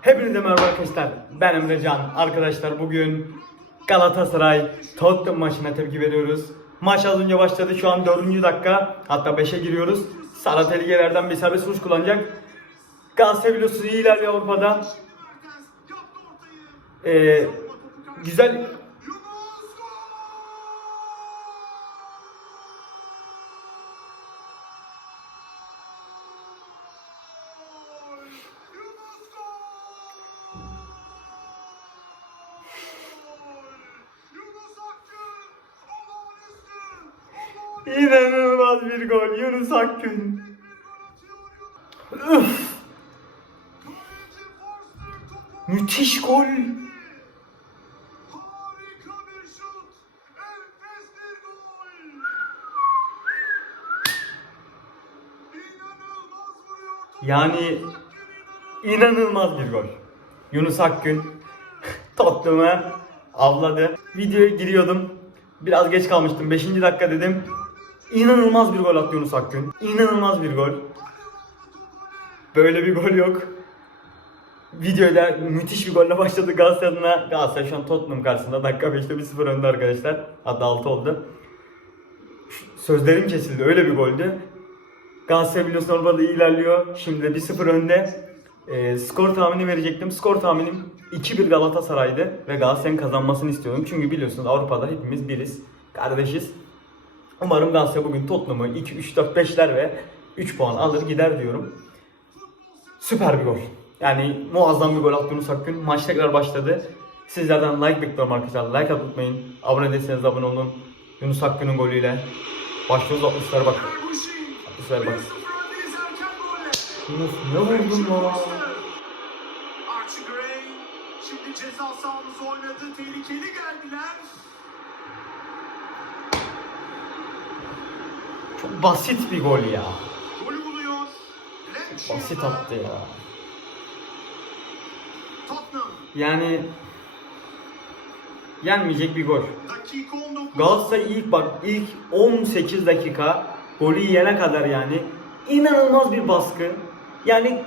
Hepinize merhaba arkadaşlar. Ben Emrecan. Arkadaşlar bugün Galatasaray Tottenham maçına tepki veriyoruz. Maç az önce başladı. Şu an 4. dakika. Hatta 5'e giriyoruz. Sara tehlikelerden bir serbest vuruş kullanacak. Galatasaray biliyorsunuz iyi ilerliyor Avrupa'da. Ee, güzel İnanılmaz bir gol. Yunus Akgün. Üf. Müthiş gol. Yani inanılmaz bir gol. Yunus Akgün Tottenham'ı avladı. Videoya giriyordum. Biraz geç kalmıştım. 5. dakika dedim. İnanılmaz bir gol attı Yunus Akgün. İnanılmaz bir gol. Böyle bir gol yok. Videoda müthiş bir golle başladı Galatasaray adına. Galatasaray şu an Tottenham karşısında. Dakika 5'te 1-0 önde arkadaşlar. Hatta 6 oldu. Sözlerim kesildi. Öyle bir goldü. Galatasaray biliyorsun Avrupa'da iyi ilerliyor. Şimdi de 1-0 önde. Ee, skor tahmini verecektim. Skor tahminim 2-1 Galatasaray'dı. Ve Galatasaray'ın kazanmasını istiyordum. Çünkü biliyorsunuz Avrupa'da hepimiz biriz. Kardeşiz. Umarım Galatasaray bugün Tottenham'ı 2, 3, 4, 5'ler ve 3 puan alır gider diyorum. Süper bir gol. Yani muazzam bir gol attı Yunus Akgün. Maç tekrar başladı. Sizlerden like bekliyorum arkadaşlar. Like atmayı. Abone değilseniz abone olun. Yunus Akgün'ün golüyle. Başlıyoruz 60'lara bak. Erbuşin. Güzel bak. 1-0 öndeyiz erken golle. Yunus ne vurdun lan? Şimdi ceza sahamızı oynadı. Tehlikeli geldiler. Çok basit bir gol ya. Golü buluyor. Lancashire. Basit attı ya. Tottenham. Yani yenmeyecek bir gol. Dakika 19. Galatasaray ilk bak ilk 18 dakika golü yiyene kadar yani inanılmaz bir baskı. Yani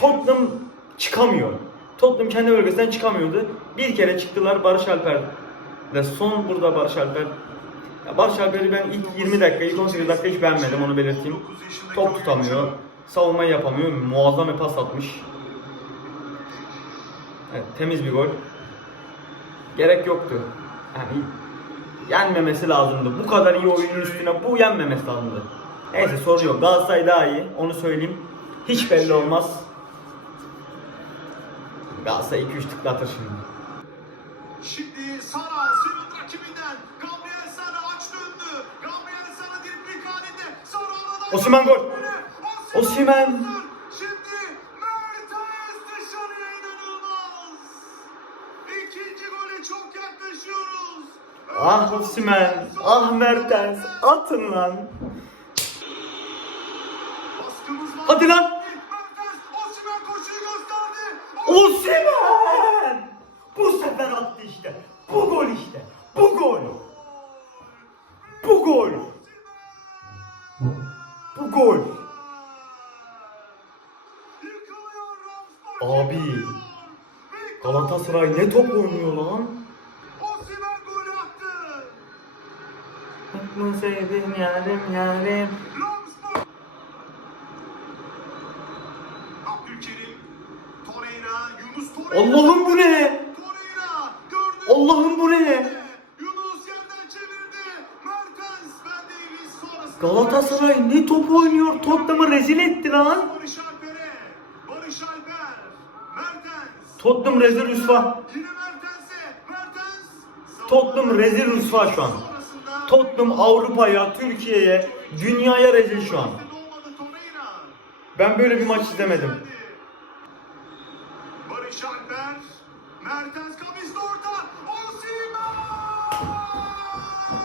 Tottenham çıkamıyor. Tottenham kendi bölgesinden çıkamıyordu. Bir kere çıktılar Barış Alper ve son burada Barış Alper. Barış Alper'i ben ilk 20 dakika, ilk 18 dakika hiç beğenmedim onu belirteyim. Top tutamıyor, savunma yapamıyor, muazzam bir pas atmış. Evet, temiz bir gol. Gerek yoktu. Yani yenmemesi lazımdı. Bu kadar iyi oyunun üstüne bu yenmemesi lazımdı. Neyse sorun yok. Galatasaray daha iyi. Onu söyleyeyim. Hiç belli olmaz. Galatasaray 2-3 tıklatır şimdi. Şimdi Sara Osimhen gol. Osimhen. Şimdi Mertens dışarıya inanılmaz. İkinci gole çok yaklaşıyoruz. Ah Osimhen, ah Mertens, atın lan. Hadi lan. Osimhen! Bu sefer attı işte. Bu gol işte. Bu gol. Bu gol. Gol. Abi Galatasaray ne top oynuyor lan? Mı sevdim yarim yarim. Allah'ım bu ne? Galatasaray ne top oynuyor? Tottenham'ı rezil etti lan. Barış Alper'e. Barış Alper. Mertens. Tottenham rezil rüsva. Yine Mertens'e. Mertens. Tottenham rezil rüsva şu an. Tottenham Avrupa'ya, Türkiye'ye, dünyaya rezil şu an. Ben böyle bir maç izlemedim. Barış Alper. Mertens kamis orta. Osimhen.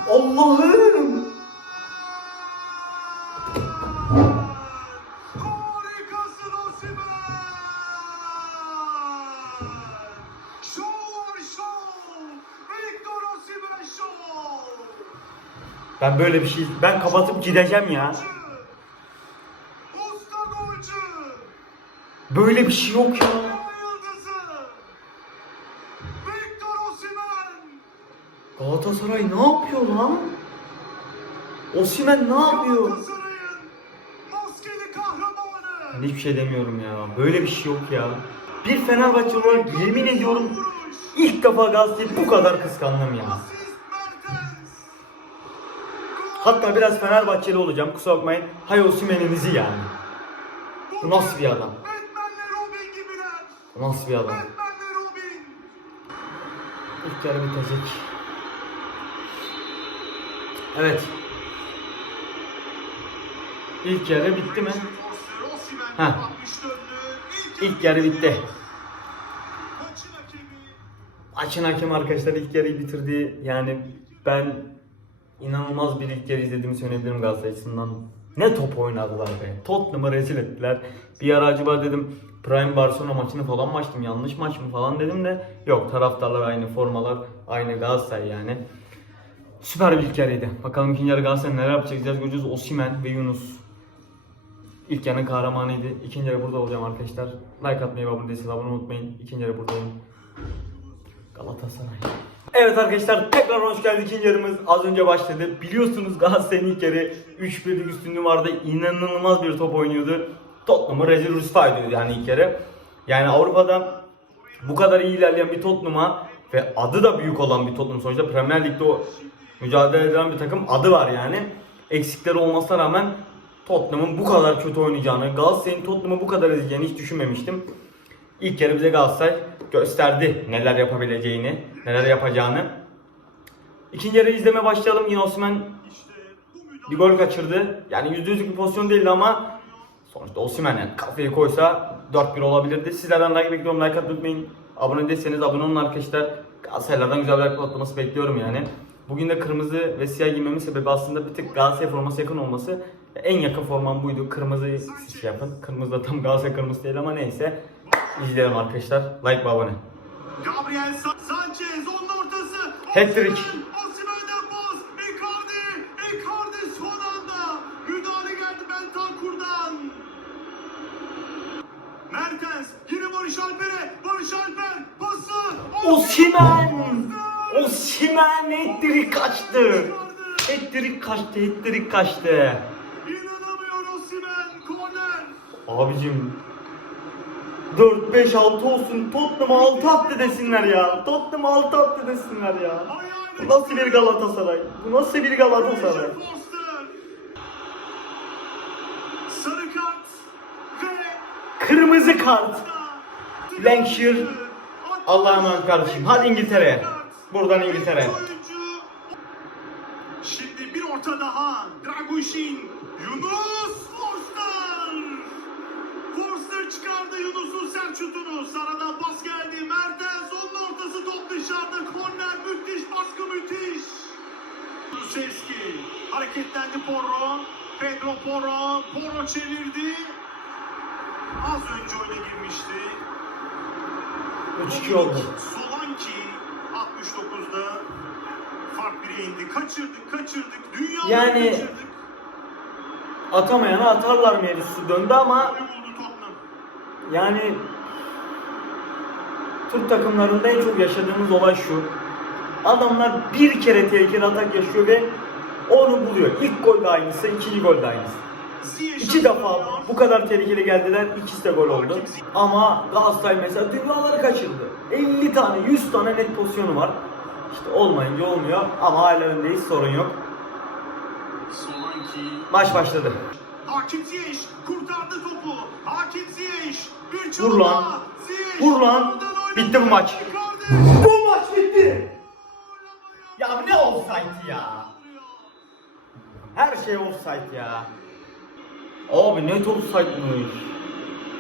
Allah'ım! Ben böyle bir şey... Ben kapatıp gideceğim ya. Böyle bir şey yok ya. Galatasaray ne yapıyor lan? Osimen ne yapıyor? Ben hiçbir şey demiyorum ya. Böyle bir şey yok ya. Bir Fenerbahçe olarak yemin ediyorum ilk defa Galatasaray'ı bu kadar kıskandım ya. Hatta biraz Fenerbahçeli olacağım kusura bakmayın. Hay Osimhen'inizi yani. Bu nasıl bir adam? Bu nasıl bir adam? İlk yarı bitecek. Evet. İlk yarı bitti mi? Heh. İlk yarı bitti. Açın hakem arkadaşlar ilk yarıyı bitirdi. Yani ben inanılmaz bir ilk yarı izlediğimi söyleyebilirim Galatasaray açısından. Ne top oynadılar be. Tottenham'ı rezil ettiler. Bir ara acaba dedim Prime Barcelona maçını falan mı açtım yanlış maç mı falan dedim de yok taraftarlar aynı formalar aynı Galatasaray yani. Süper bir ilk yarıydı. Bakalım ikinci yarı Galatasaray neler yapacak izleyeceğiz göreceğiz. Osimhen ve Yunus. İlk yarının kahramanıydı. İkinci yarı burada olacağım arkadaşlar. Like atmayı ve abone değilseniz abone unutmayın. İkinci yarı buradayım. Galatasaray. Evet arkadaşlar tekrar hoş geldiniz. İkinci yarımız az önce başladı. Biliyorsunuz Galatasaray'ın ilk yarı 3-1'lik üstünlüğü vardı. İnanılmaz bir top oynuyordu. Tottenham'ı rezil rüsva ediyordu yani ilk yarı. Yani Avrupa'da bu kadar iyi ilerleyen bir Tottenham'a ve adı da büyük olan bir Tottenham sonuçta Premier Lig'de o mücadele eden bir takım adı var yani. Eksikleri olmasına rağmen Tottenham'ın bu kadar kötü oynayacağını, Galatasaray'ın Tottenham'ı bu kadar ezeceğini hiç düşünmemiştim. İlk yarı bize Galatasaray gösterdi neler yapabileceğini, neler yapacağını. İkinci yarı izleme başlayalım. Yine Osimhen bir gol kaçırdı. Yani %100'lük bir pozisyon değildi ama sonuçta Osimhen yani kafayı koysa 4-1 olabilirdi. Sizlerden like bekliyorum. Like atmayı unutmayın. Abone değilseniz abone olun arkadaşlar. Galatasaraylardan güzel bir like patlaması bekliyorum yani. Bugün de kırmızı ve siyah giymemin sebebi aslında bir tık Galatasaray forması yakın olması. En yakın formam buydu. Kırmızı siz şey yapın. Kırmızı da tam Galatasaray kırmızı değil ama neyse. İzleyelim arkadaşlar. Like ve abone. Gabriel Sa- Sanchez onun ortası. Hat-trick. Osimhen, Osimhen'den pas. Icardi. Icardi son anda. Müdahale geldi Bentancur'dan. Mertens yine Barış Alper'e. Barış Alper pası. Osimhen! Osimhen ettirik kaçtı. Ettirik kaçtı, ettirik kaçtı. İnanamıyor Osimhen. Korner. Abicim 4 5 6 olsun Tottenham 6 attı desinler ya. Tottenham 6 attı desinler ya. Bu nasıl bir Galatasaray? Bu nasıl bir Galatasaray? Kırmızı kart. Lancashire. Allah'a emanet kardeşim. Hadi İngiltere. Buradan İngiltere. Oyuncu. Şimdi bir orta daha. Dragushin. Yunus Forster. Forster çıkardı Yunus'un sert şutunu. Saradan pas geldi. Mertens onun ortası top dışarıda. Korner müthiş baskı müthiş. Kulusevski. Hareketlendi Porro. Pedro Porro. Porro çevirdi. Az önce öyle girmişti. 3-2 oldu. Solanki 69'da fark bire indi. Kaçırdık, kaçırdık. Dünya Yani- kaçırdık. Atamayana atarlar mevzusu döndü ama. Yani Türk takımlarında en çok yaşadığımız olay şu. Adamlar bir kere tehlikeli atak yaşıyor ve onu buluyor. İlk gol de aynısı, ikinci gol de aynısı. İki defa bu kadar tehlikeli geldiler, ikisi de gol oldu. Ama Galatasaray mesela dünyaları kaçırdı. 50 tane, 100 tane net pozisyonu var. İşte olmayınca olmuyor ama hala öndeyiz, sorun yok. Maç başladı. Hakim Ziyech kurtardı topu. Hakim Ziyech. Bir Vur çalım lan. Ziyech Vur lan. Bitti bu maç. Bu maç bitti. Ya ne offside ya? Her şey offside ya. Abi net offside'mış.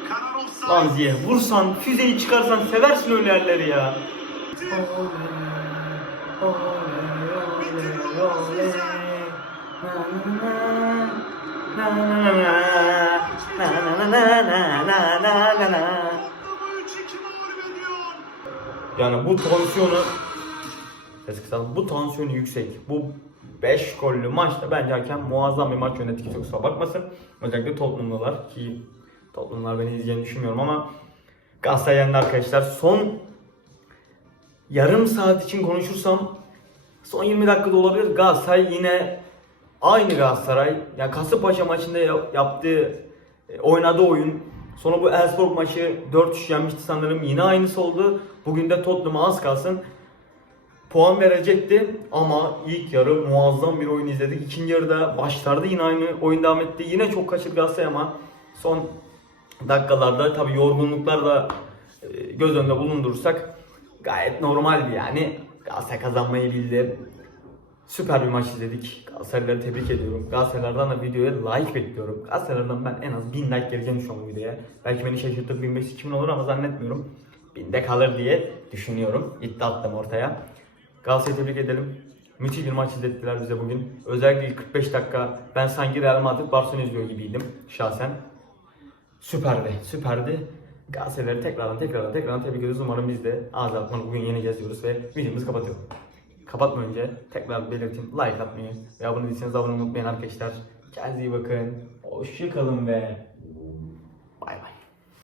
Karar offside. Lan Ziye vursan, füzeyi çıkarsan seversin öyle yerleri ya. Tottenham'ı 3-2 mağlup ediyor. Yani bu tansiyonu kısalım. Bu tansiyonu yüksek. Bu 5 gollü maçta bence hakem muazzam bir maç yönetti. Kimse kusura bakmasın. Özellikle Tottenham'lılar ki Tottenham'lar beni izleyeceğini düşünmüyorum ama Galatasaray yendi arkadaşlar. Son yarım saat için konuşursam Son 20 dakikada olabilir. Galatasaray yine aynı Galatasaray. Ya Kasımpaşa maçında ya- yaptığı e, oynadığı oyun. Sonra bu Elfsborg maçı 4-3 yenmişti sanırım. Yine aynısı oldu. Bugün de Tottenham'a az kalsın puan verecekti ama ilk yarı muazzam bir oyun izledik. İkinci yarıda başlarda yine aynı oyun devam etti. Yine çok kaçırdı Galatasaray ama son dakikalarda tabi yorgunluklar da e, göz önünde bulundurursak gayet normaldi yani. Galatasaray kazanmayı bildi. Süper bir maç izledik. Galatasaraylıları tebrik ediyorum. Galatasaraylardan da videoya like bekliyorum. Galatasaraylardan ben en az 1000 like geleceğini düşünüyorum bu videoya. Belki beni şaşırtır 1500-2000 olur ama zannetmiyorum. 1000'de kalır diye düşünüyorum. İddia attım ortaya. Galatasaray'ı tebrik edelim. Müthiş bir maç izlettiler bize bugün. Özellikle ilk 45 dakika ben sanki Real Madrid Barcelona izliyor gibiydim şahsen. Süperdi, süperdi. Galatasaray'ları tekrardan tekrardan tekrardan tebrik ediyoruz. Umarım biz de ağız atmanı bugün yeneceğiz diyoruz ve videomuzu kapatıyorum. Kapatmadan önce tekrar belirteyim like atmayı ve abone değilseniz abone olmayı unutmayın arkadaşlar. Kendinize iyi bakın. Hoşçakalın ve